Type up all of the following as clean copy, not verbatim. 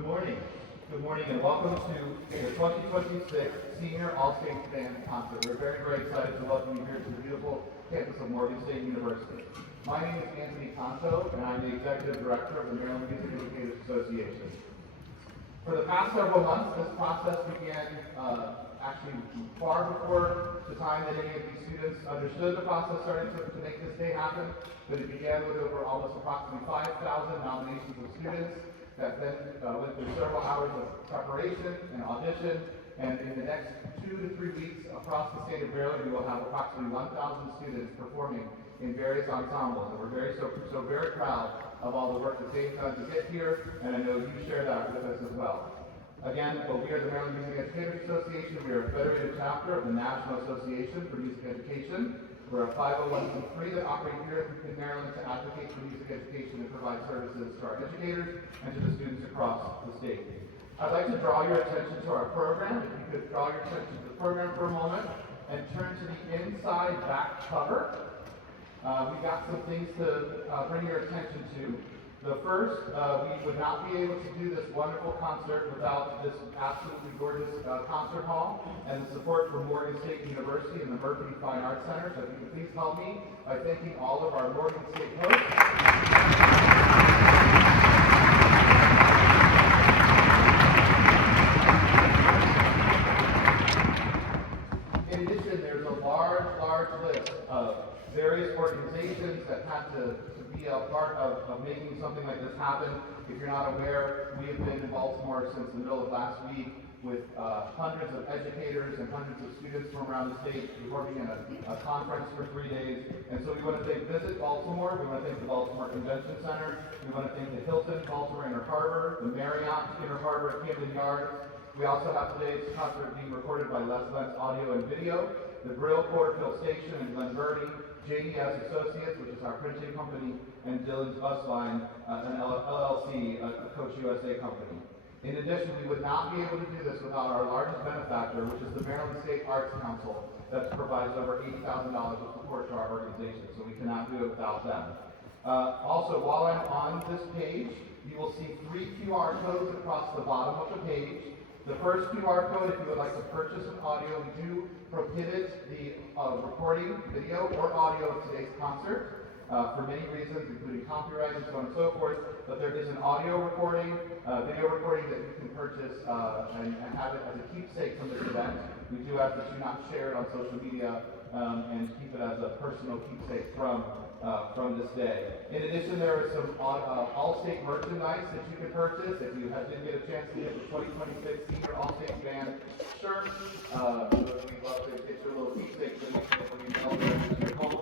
Good morning. Good morning and welcome to the 2026 Senior All-State Band Concert. We're very, very excited to welcome you here to the beautiful campus of Morgan State University. My name is Anthony Conto and I'm the Executive Director of the Maryland Music Educators Association. For the past several months, this process began actually far before the time that any of these students understood the process started to make this day happen, but it began with over almost approximately 5,000 nominations of students that then went through several hours of preparation and audition, and in the next 2 to 3 weeks across the state of Maryland, we will have approximately 1,000 students performing in various ensembles, and we're very proud of all the work that they've done to get here, and I know you share that with us as well. Again, we are the Maryland Music Educators Association. We are a federated chapter of the National Association for Music Education. We're a 501c3 that operate here in Maryland to advocate for music education and provide services to our educators and to the students across the state. I'd like to draw your attention to our program. If you could draw your attention to the program for a moment and turn to the inside back cover. We've got some things to bring your attention to. The first, we would not be able to do this wonderful concert without this absolutely gorgeous concert hall and the support from Morgan State University and the Mercury Fine Arts Center. So if you could please help me by thanking all of our Morgan State hosts. In addition, there's a large list of various organizations that had to be a part of making something like this happen. If you're not aware, we have been in Baltimore since the middle of last week with hundreds of educators and hundreds of students from around the state performing in a conference for 3 days. And so we want to thank Visit Baltimore, we want to thank the Baltimore Convention Center, we want to thank the Hilton Baltimore Inner Harbor, the Marriott Inner Harbor at Camden Yards. We also have today's concert being recorded by Les Lentz Audio and Video, the Grill Porterfield Station in Glen Burnie, JDS Associates, which is our printing company, and Dylan's Busline, an LLC, a Coach USA company. In addition, we would not be able to do this without our largest benefactor, which is the Maryland State Arts Council, that provides over $80,000 of support to our organization, so we cannot do it without them. Also, while I'm on this page, you will see 3 QR codes across the bottom of the page. The first QR code, if you would like to purchase an audio, we do prohibit the recording, video, or audio of today's concert for many reasons, including copyright and so on and so forth. But there is an audio recording, video recording that you can purchase and have it as a keepsake from this event. We do ask that you not share it on social media and keep it as a personal keepsake from this day. In addition, there is some All-State merchandise that you can purchase if you didn't get a chance to get the 2026 Senior All-State Band shirt. We'd love to get your little keepsake when you mail it to your home.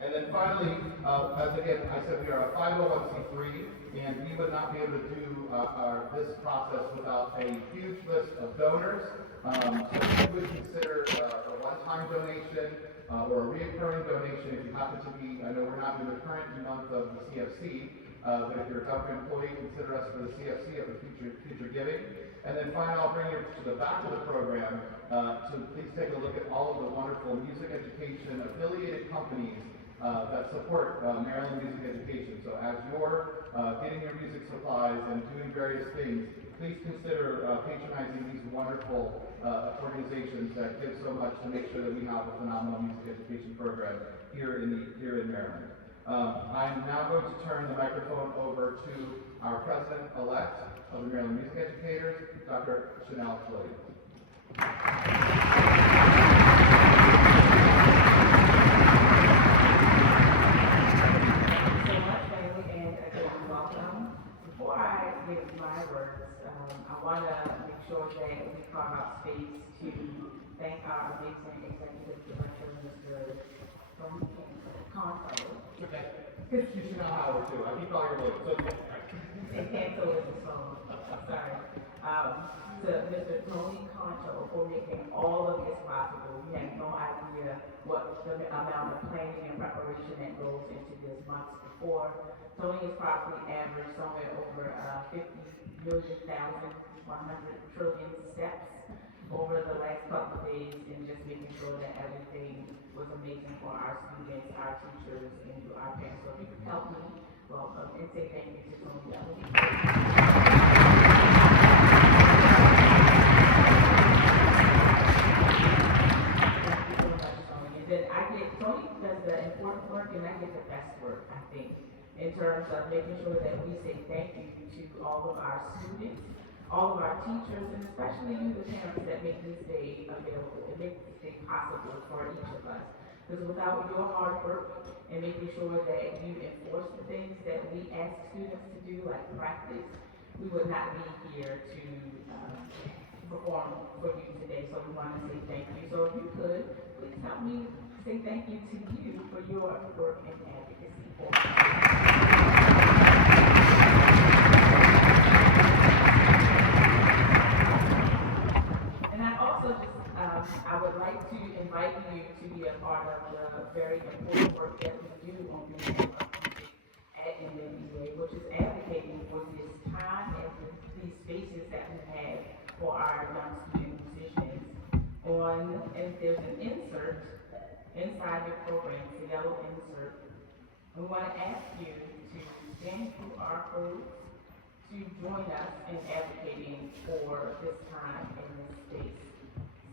And then finally, as again, I said, we are a 501c3, and we would not be able to do this process without a huge list of donors. So if you would consider a one-time donation or a reoccurring donation, if you happen to be, I know we're not in the current month of the CFC, but if you're a government employee, consider us for the CFC of the future giving. And then finally, I'll bring you to the back of the program to please take a look at all of the wonderful music education affiliated companies that support Maryland music education. So as you're getting your music supplies and doing various things, please consider patronizing these wonderful organizations that give so much to make sure that we have a phenomenal music education program here in Maryland. I'm now going to turn the microphone over to our president-elect of the Maryland Music Educators, Dr. Chanel Williams. Before I give my words, I want to make sure that we carve out space to thank our amazing executive director, Mr. Conto. You should know Howard too. I keep calling your name. And Canto is his phone. Sorry. To Mr. Tony Conto for making all of this possible. We have no idea what the amount of planning and preparation that goes into this months before. Tony has probably averaged somewhere over 50 million, 100 trillion steps over the last couple of days in just making sure that everything was amazing for our students, our teachers, and our parents. So if you could help me welcome and say thank you to Tony. then Tony does the important work and I get the best work, I think, in terms of making sure that we say thank you to all of our students, all of our teachers, and especially you, the parents, that make this day available and make this day possible for each of us. Because without your hard work and making sure that you enforce the things that we ask students to do, like practice, we would not be here to perform for you today. So we want to say thank you. So if you could, please help me say thank you to you for your work and advocacy for us. And I also just, I would like to invite you to be a part of the very important work that we do on behalf of students at MMEA, which is advocating for this time and these spaces that we have for our young student musicians. And there's an insert inside your program, the yellow insert. We want to ask you to scan QR codes to join us in advocating for this time and this space.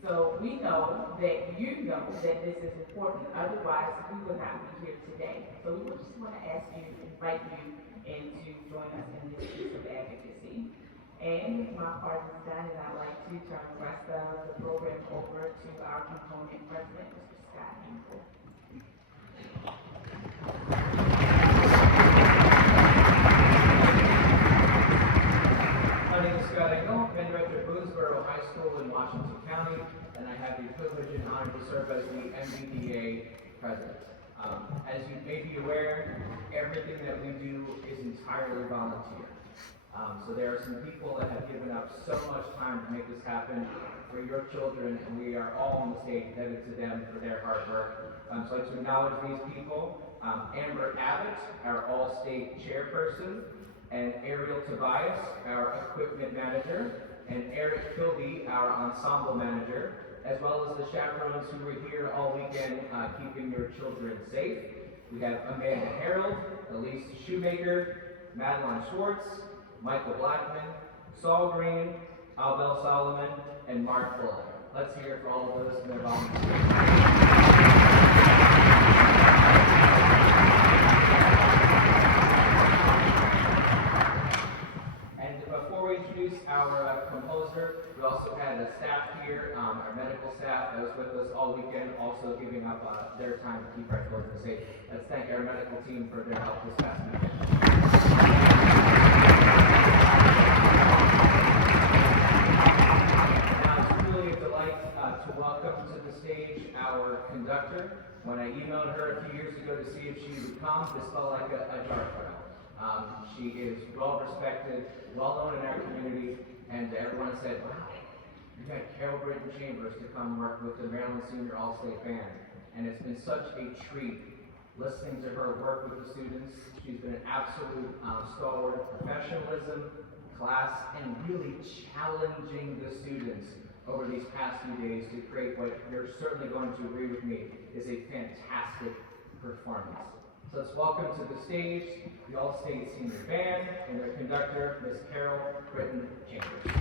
So we know that you know that this is important, otherwise we would not be here today. So we just want to ask you, invite you in to join us in this piece of advocacy. And my part is done, and I'd like to turn the rest of the program over to our component president, Mr. Scott Hinkle. My name is Scott Engel, band director at Boonesboro High School in Washington County, and I have the privilege and honor to serve as the MMEA president. As you may be aware, everything that we do is entirely volunteer. So there are some people that have given up so much time to make this happen for your children, and we are all on the stage indebted to them for their hard work. So I'd like to acknowledge these people. Amber Abbott, our all-state chairperson, and Ariel Tobias, our equipment manager, and Eric Kilby, our ensemble manager, as well as the chaperones who were here all weekend keeping your children safe. We have Amanda Harold, Elise Shoemaker, Madeline Schwartz, Michael Blackman, Saul Green, Albel Solomon, and Mark Fuller. Let's hear it for all of those and their volunteers. And before we introduce our composer, we also had a staff here, our medical staff that was with us all weekend, also giving up their time to keep our children safe. Let's thank our medical team for their help this past weekend. To welcome to the stage our conductor. When I emailed her a few years ago to see if she would come, this felt like a dart throw. She is well respected, well known in our community, and everyone said, wow, you got Carol Brittin Chambers to come work with the Maryland Senior All-State Band. And it's been such a treat listening to her work with the students. She's been an absolute stalwart of professionalism, class, and really challenging the students over these past few days to create what you're certainly going to agree with me is a fantastic performance. So let's welcome to the stage the All-State Senior Band and their conductor, Miss Carol Brittin Chambers.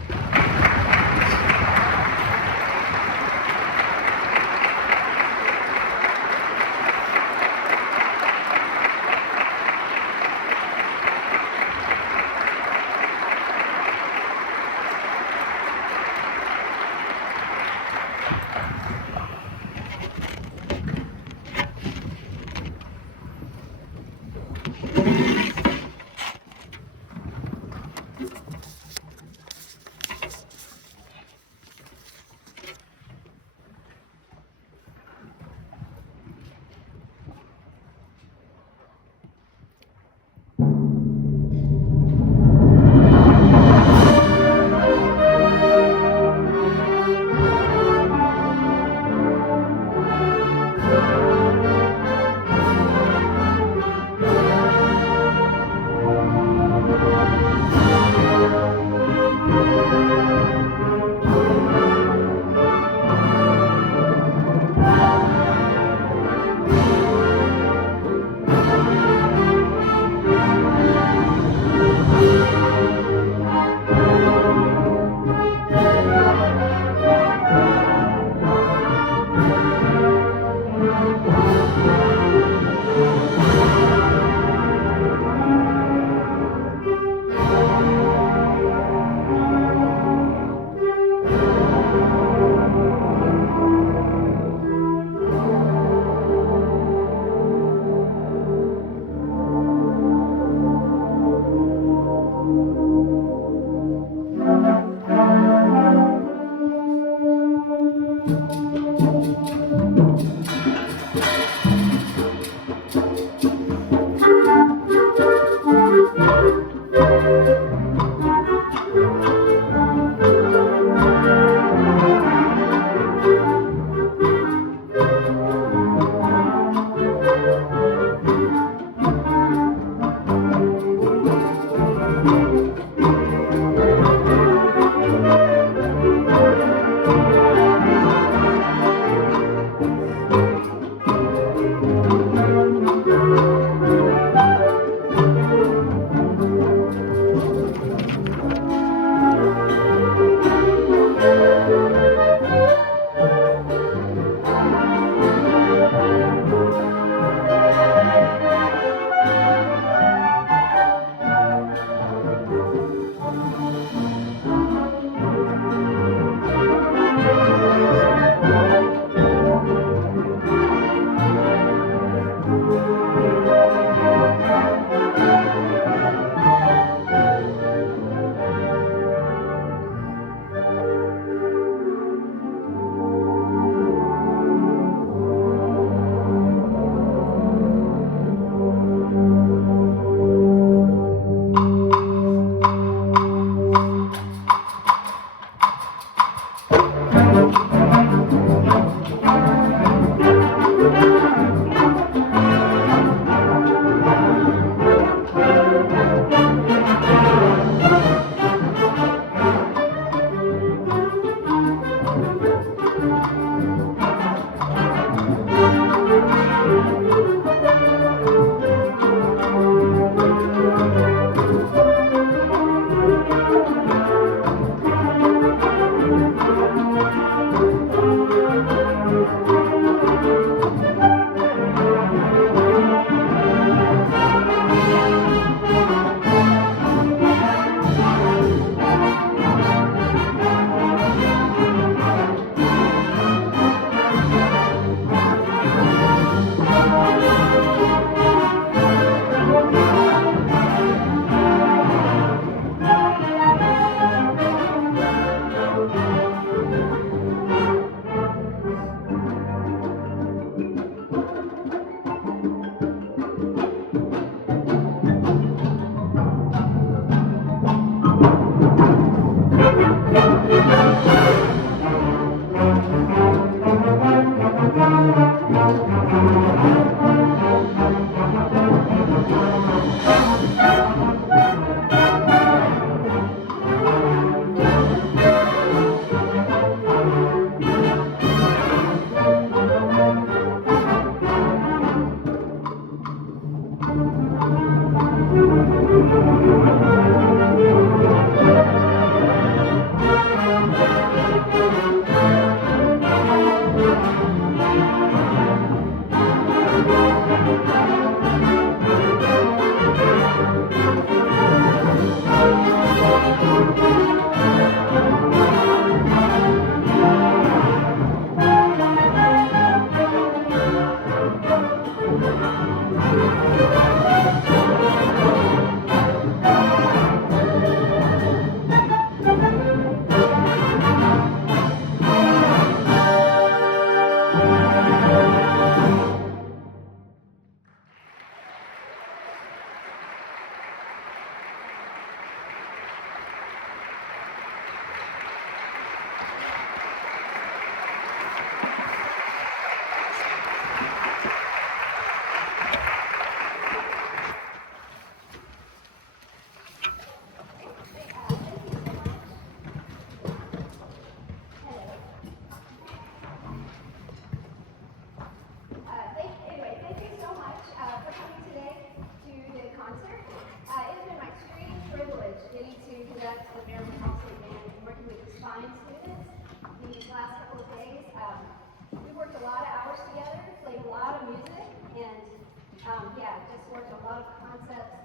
Yeah, just worked a lot of concepts,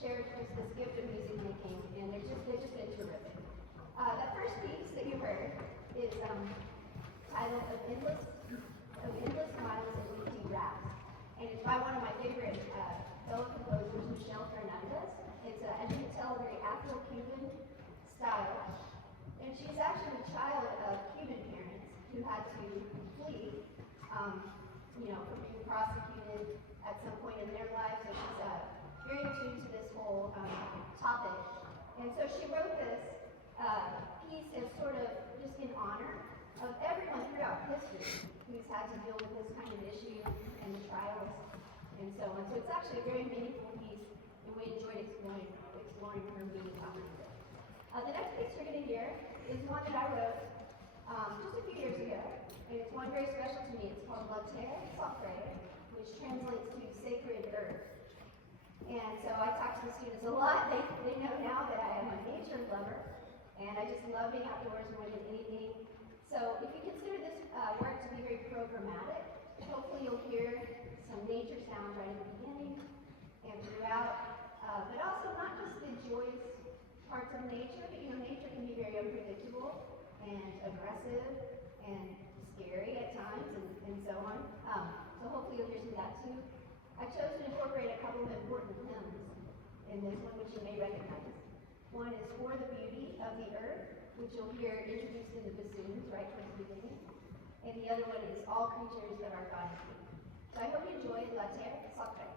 shared just this gift of music making, and they've just been terrific. The first piece that you heard is titled Of Endless Miles and Empty Rafts. And it's by one of my favorite fellow composers, Michele Fernández. It's, as you can tell, a very Afro-Cuban style. And she's actually the child of Cuban parents who had to flee, from being prosecuted at some point in their life. So she's very attuned to this whole topic. And so she wrote this piece as sort of just in honor of everyone throughout history who's had to deal with this kind of issue and the trials and so on. So it's actually a very meaningful piece, and we enjoyed exploring her meaning behind it. The next piece you're going to hear is one that I wrote just a few years ago, and it's one very special to me. It's called Terre, Sacrée, which translates to sacred earth. And so I talk to the students a lot. They know now that I am a nature lover, and I just love being outdoors more than anything. So if you consider this work to be very programmatic, hopefully you'll hear some nature sounds right at the beginning and throughout, but also not just the joyous parts of nature, but nature can be very unpredictable and aggressive and scary at times and so on. So hopefully you'll hear some of that too. I chose to incorporate a couple of important hymns in this one, which you may recognize. One is For the Beauty of the Earth, which you'll hear introduced in the bassoons right towards the beginning. And the other one is All Creatures that Are God's Made. So I hope you enjoy La Terre, Sacrée.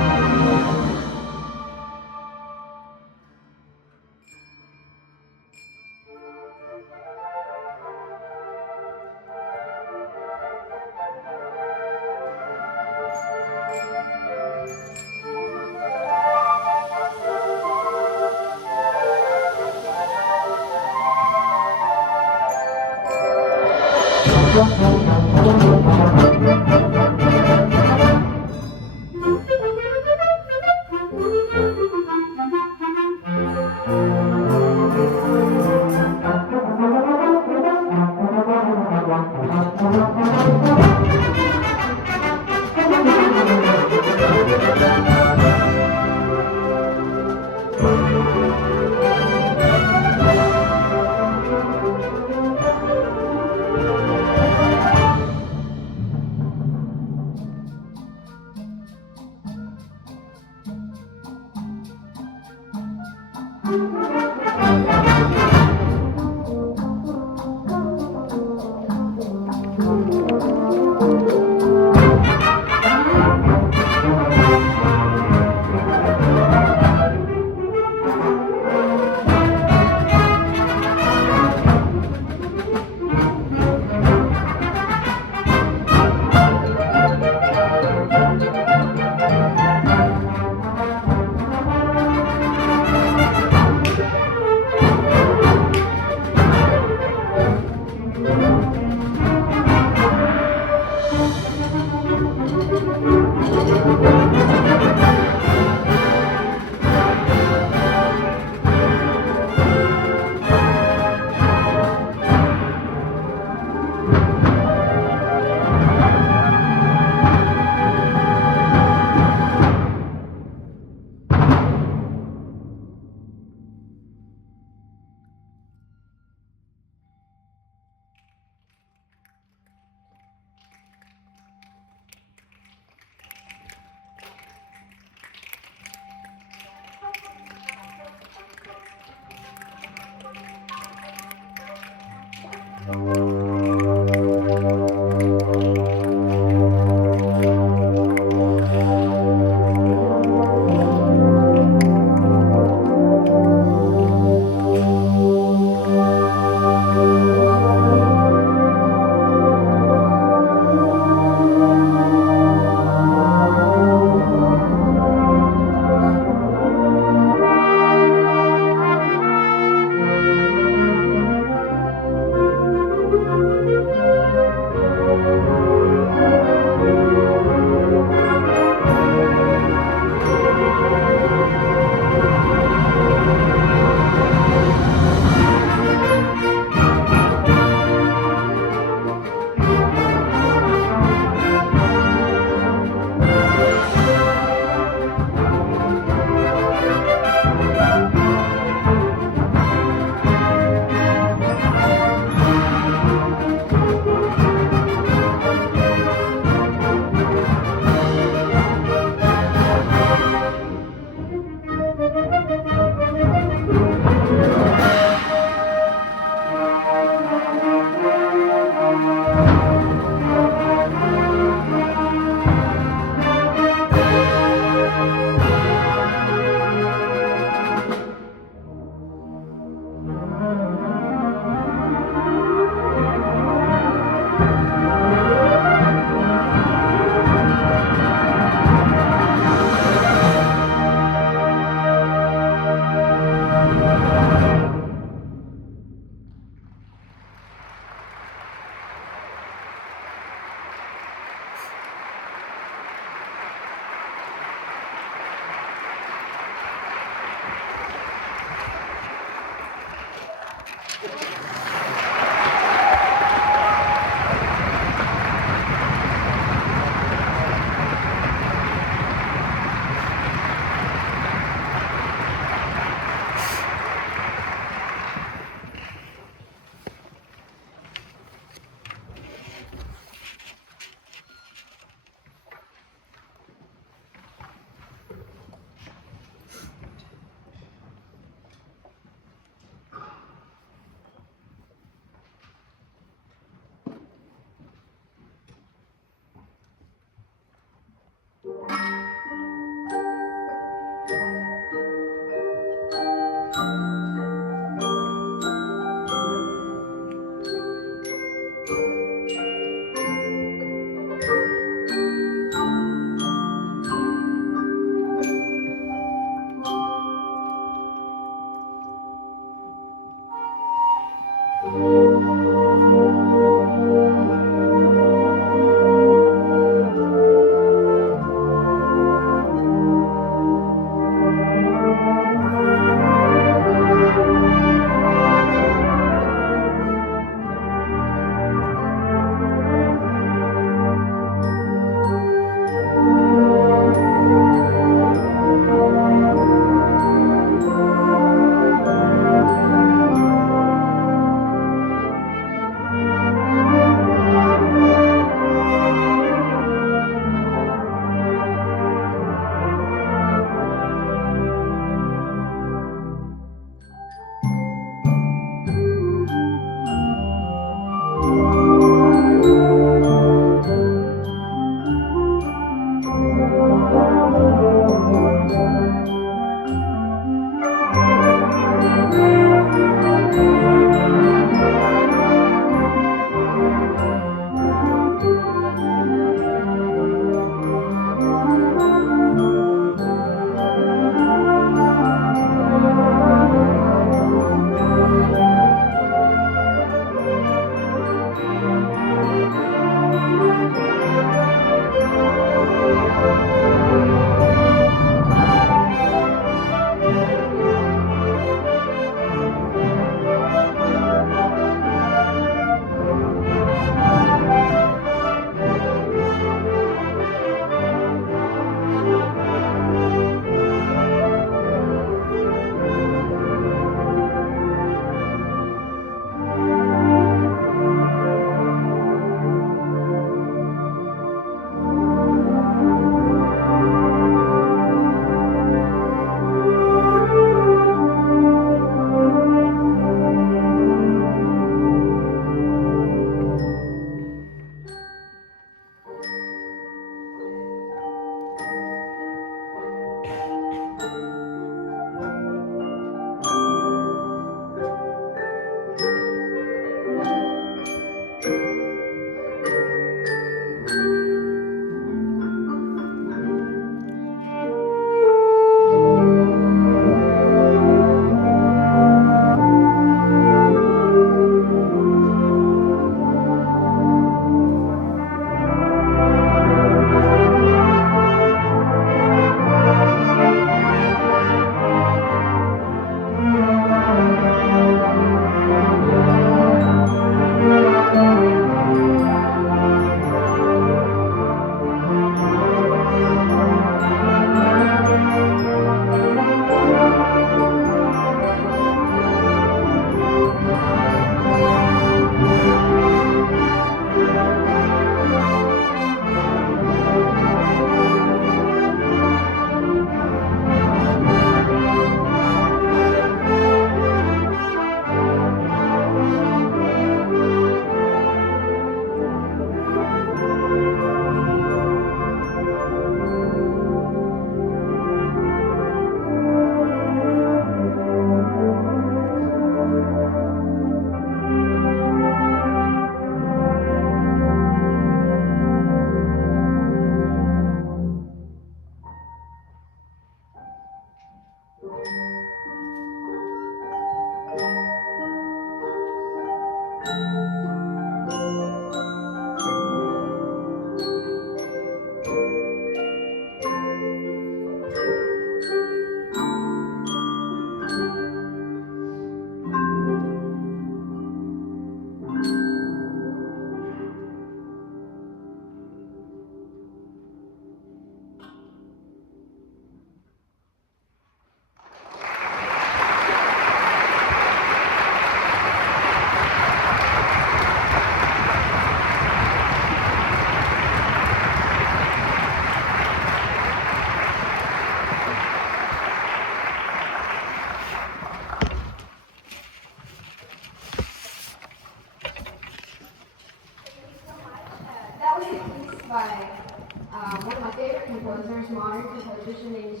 modern composer. Her name is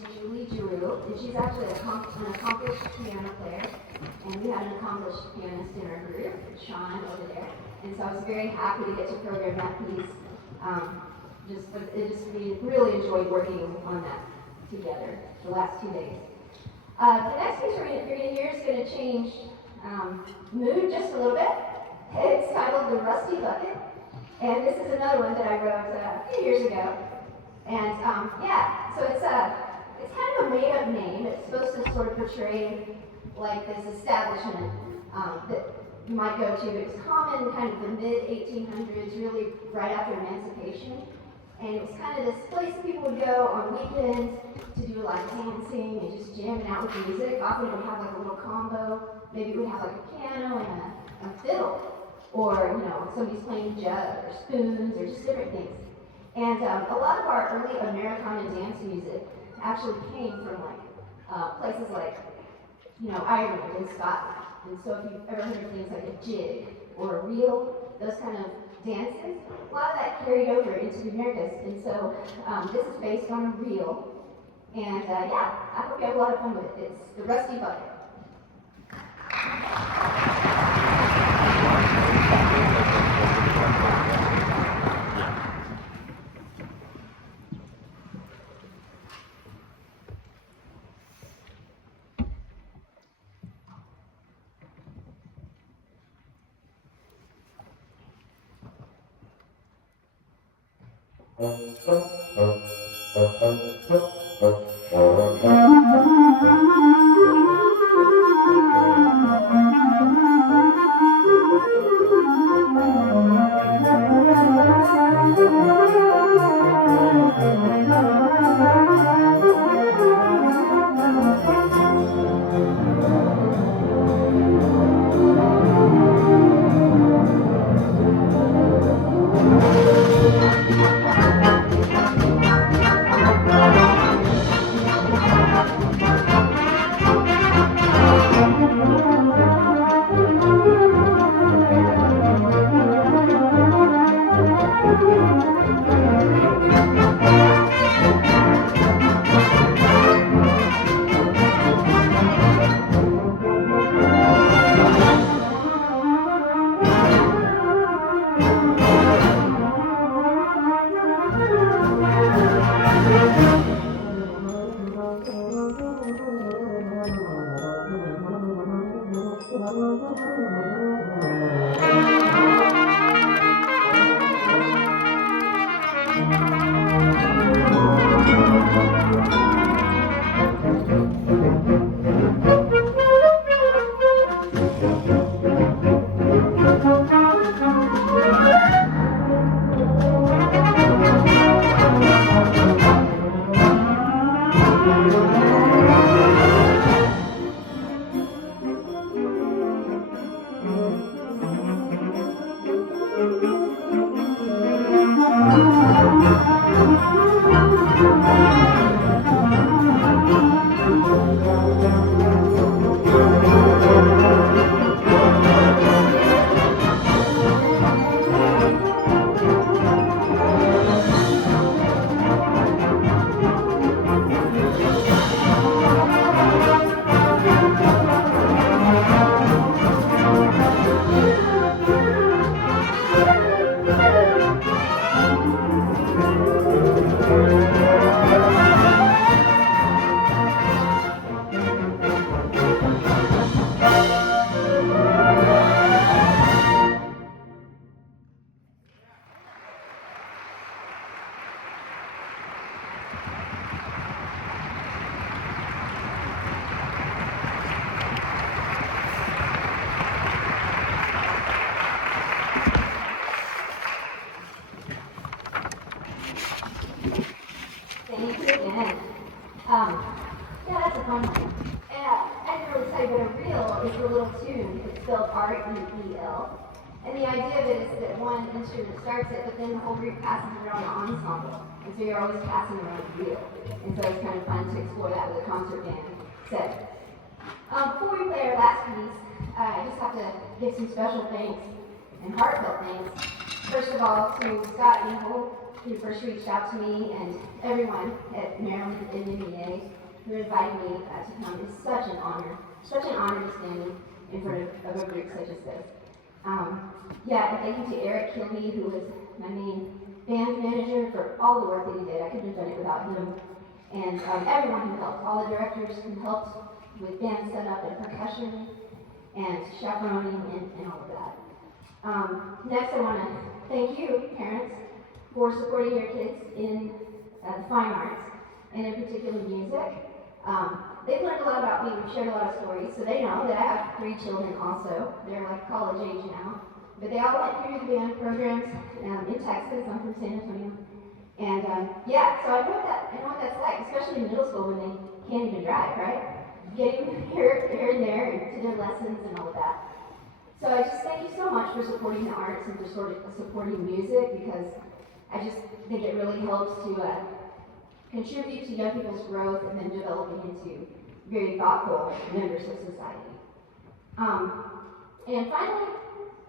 Giroux, and she's actually an accomplished piano player. And we had an accomplished pianist in our group, Sean, over there. And so I was very happy to get to program that piece. We really enjoyed working on that together the last 2 days. The next piece we're going to hear is going to change mood just a little bit. It's titled The Rusty Bucket. And this is another one that I wrote a few years ago. And so it's kind of a made-up name. It's supposed to sort of portray like this establishment that you might go to. It was common in kind of the mid-1800s, really right after emancipation. And it was kind of this place people would go on weekends to do like dancing and just jamming out with music. Often it would have like a little combo. Maybe it would have like a piano and a fiddle. Or, somebody's playing jug or spoons or just different things. And a lot of our early Americana dance music actually came from like places like, Ireland and Scotland. And so if you've ever heard of things like a jig or a reel, those kind of dances, a lot of that carried over into the Americas. And so this is based on a reel. And I hope you have a lot of fun with it. It's The Rusty Bucket. That's a fun one. I didn't really tell you, but a reel is a little tune. It's spelled R-E-E-L. And the idea of it is that one instrument starts it, but then the whole group passes around the ensemble. And so you're always passing around the reel. And so it's kind of fun to explore that with a concert band setting. Before we play our last piece, I just have to give some special thanks and heartfelt thanks. First of all, to Scott Engel who first reached out to me, and everyone at Maryland MMEA who invited me to come. It's such an honor to stand in front of a group such as this. Yeah, and thank you to Eric Kilby, who was my main band manager, for all the work that he did. I couldn't have done it without him. And everyone who helped, all the directors who helped with band setup and percussion and chaperoning and all of that. Next, I want to thank you, parents, for supporting your kids in the fine arts, and in particular music. They've learned a lot about me. We've shared a lot of stories, so they know that I have 3 children also. They're like college age now. But they all went through the band programs in Texas. I'm from San Antonio. And yeah, so I know what that's like, especially in middle school when they can't even drive, right? Getting here and there and to their lessons and all of that. So I just thank you so much for supporting the arts and for supporting music, because I just think it really helps to contribute to young people's growth and then developing into very thoughtful members of society. And finally,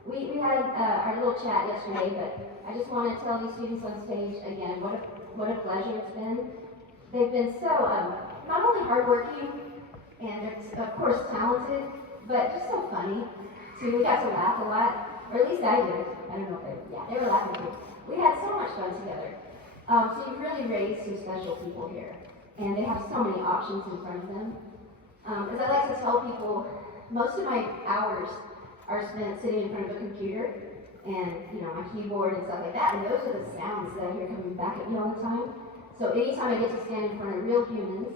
we had our little chat yesterday, but I just want to tell these students on stage again what a pleasure it's been. They've been so not only hardworking and they're of course talented, but just so funny too. We got to laugh a lot, or at least I did. I don't know if they were laughing too. We had so much fun together. So you've really raised some special people here, and they have so many options in front of them. As I like to tell people, most of my hours are spent sitting in front of a computer and my keyboard and stuff like that, and those are the sounds that I hear coming back at me all the time. So anytime I get to stand in front of real humans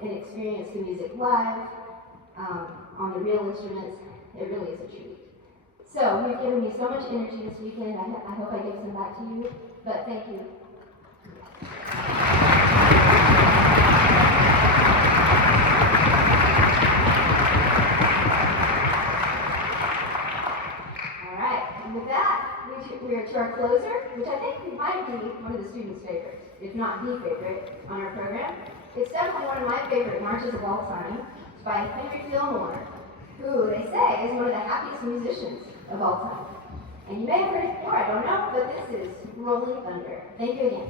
and experience the music live on the real instruments, it really is a treat. So you've given me so much energy this weekend. I hope I give some back to you, but thank you. All right, and with that, we are to our closer, which I think might be one of the students' favorites, if not the favorite on our program. It's definitely one of my favorite marches of all time. It's by Fillmore, who they say is one of the happiest musicians of all time. And you may have heard it before, I don't know, but this is Rolling Thunder. Thank you again.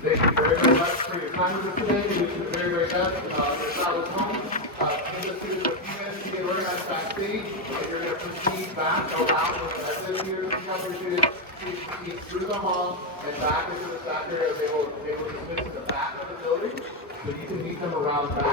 Thank you very, very much for your time with us today. We wish you the very, very best. Your travels home. Give us a few minutes to get organized backstage, and you're going to proceed back around as this here. See how we're going to see through the hall and back into the Sacrée. They will dismiss in the back of the building, so you can meet them around back.